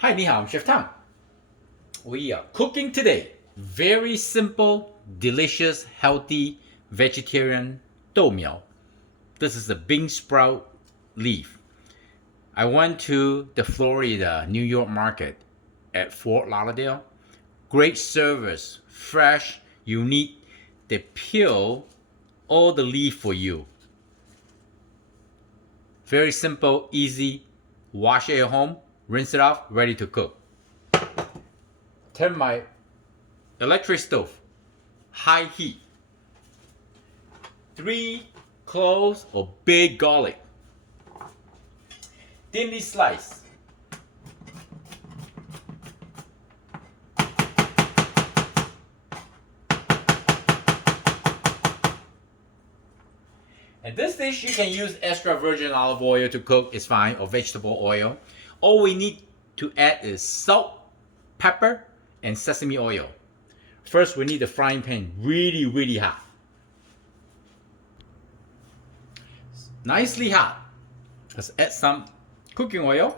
Hi, ni hao, I'm Chef Tom. We are cooking today. Very simple, delicious, healthy, vegetarian 豆苗. This is the bean sprout leaf. I went to the Florida, New York market at Fort Lauderdale. Great service, fresh, unique. They peel all the leaf for you. Very simple, easy. Wash it at home, rinse it off, ready to cook. Turn my electric stove, high heat. 3 cloves of big garlic, thinly sliced. And this dish, you can use extra virgin olive oil to cook, it's fine, or vegetable oil. All we need to add is salt, pepper, and sesame oil. First, we need the frying pan really hot. Nicely hot. Let's add some cooking oil.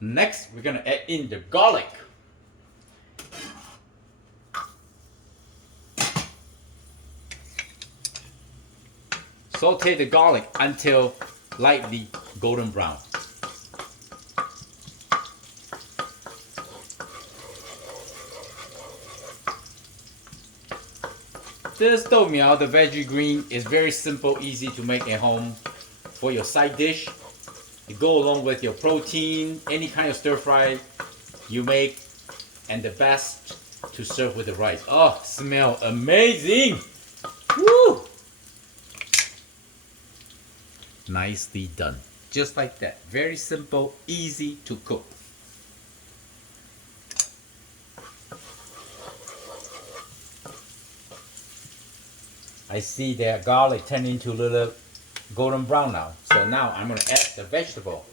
Next, we're gonna add in the garlic. Saute the garlic until lightly golden brown. This 豆苗, the veggie green, is very simple, easy to make at home for your side dish. It goes along with your protein, any kind of stir fry you make, and the best to serve with the rice. Oh, smell amazing! Woo! Nicely done. Just like that. Very simple, easy to cook. I see that garlic turn into a little golden brown now. So now I'm going to add the vegetable.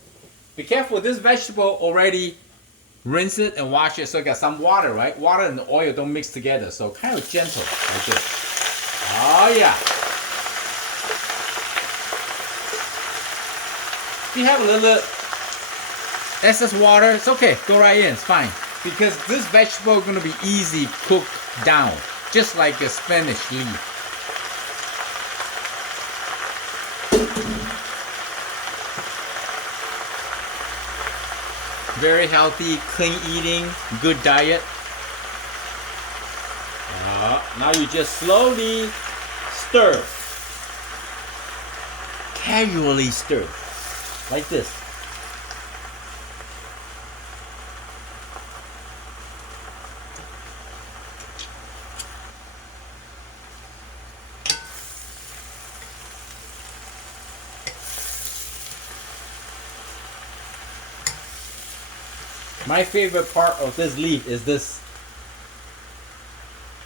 Be careful, this vegetable already rinse it and wash it, so it got some water, right? Water and the oil don't mix together, so kind of gentle like this. Oh yeah. If you have a little excess water, it's okay. Go right in, it's fine. Because this vegetable is going to be easy cooked down, just like a spinach leaf. Very healthy, clean eating, good diet. Now you just slowly stir. Casually stir. Like this. My favorite part of this leaf is this,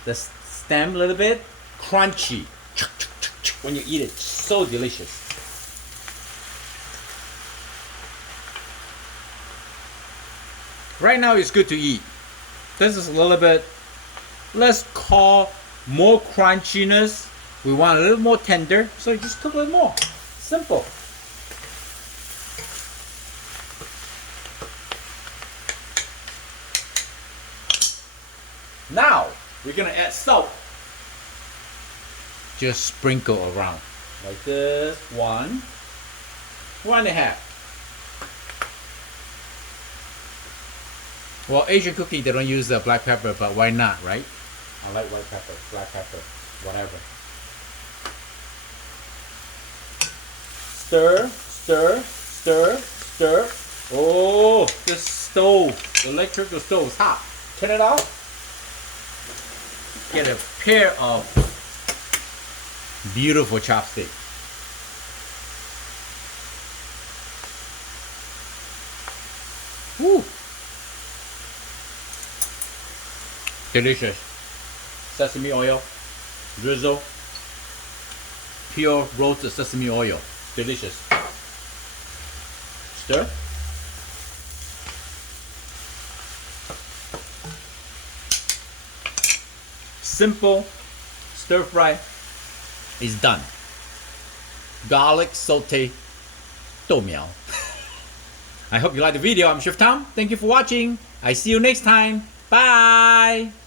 the stem a little bit, crunchy. When you eat it, so delicious. Right now it's good to eat. This is a little bit, let's call more crunchiness. We want a little more tender, so you just cook a little more. Simple. Now, we're gonna add salt. Just sprinkle around. Like this. 1, 1.5. Well, Asian cooking, they don't use the black pepper, but why not, right? I like white pepper, black pepper, whatever. Stir, stir, stir, stir. Oh, this stove, electrical stove is hot. Turn it off. Get a pair of beautiful chopsticks. Woo! Delicious. Sesame oil, drizzle, pure roasted sesame oil. Delicious. Stir. Simple stir fry is done. Garlic saute 豆苗. I hope you like the video. I'm Chef Tom. Thank you for watching. I see you next time. Bye.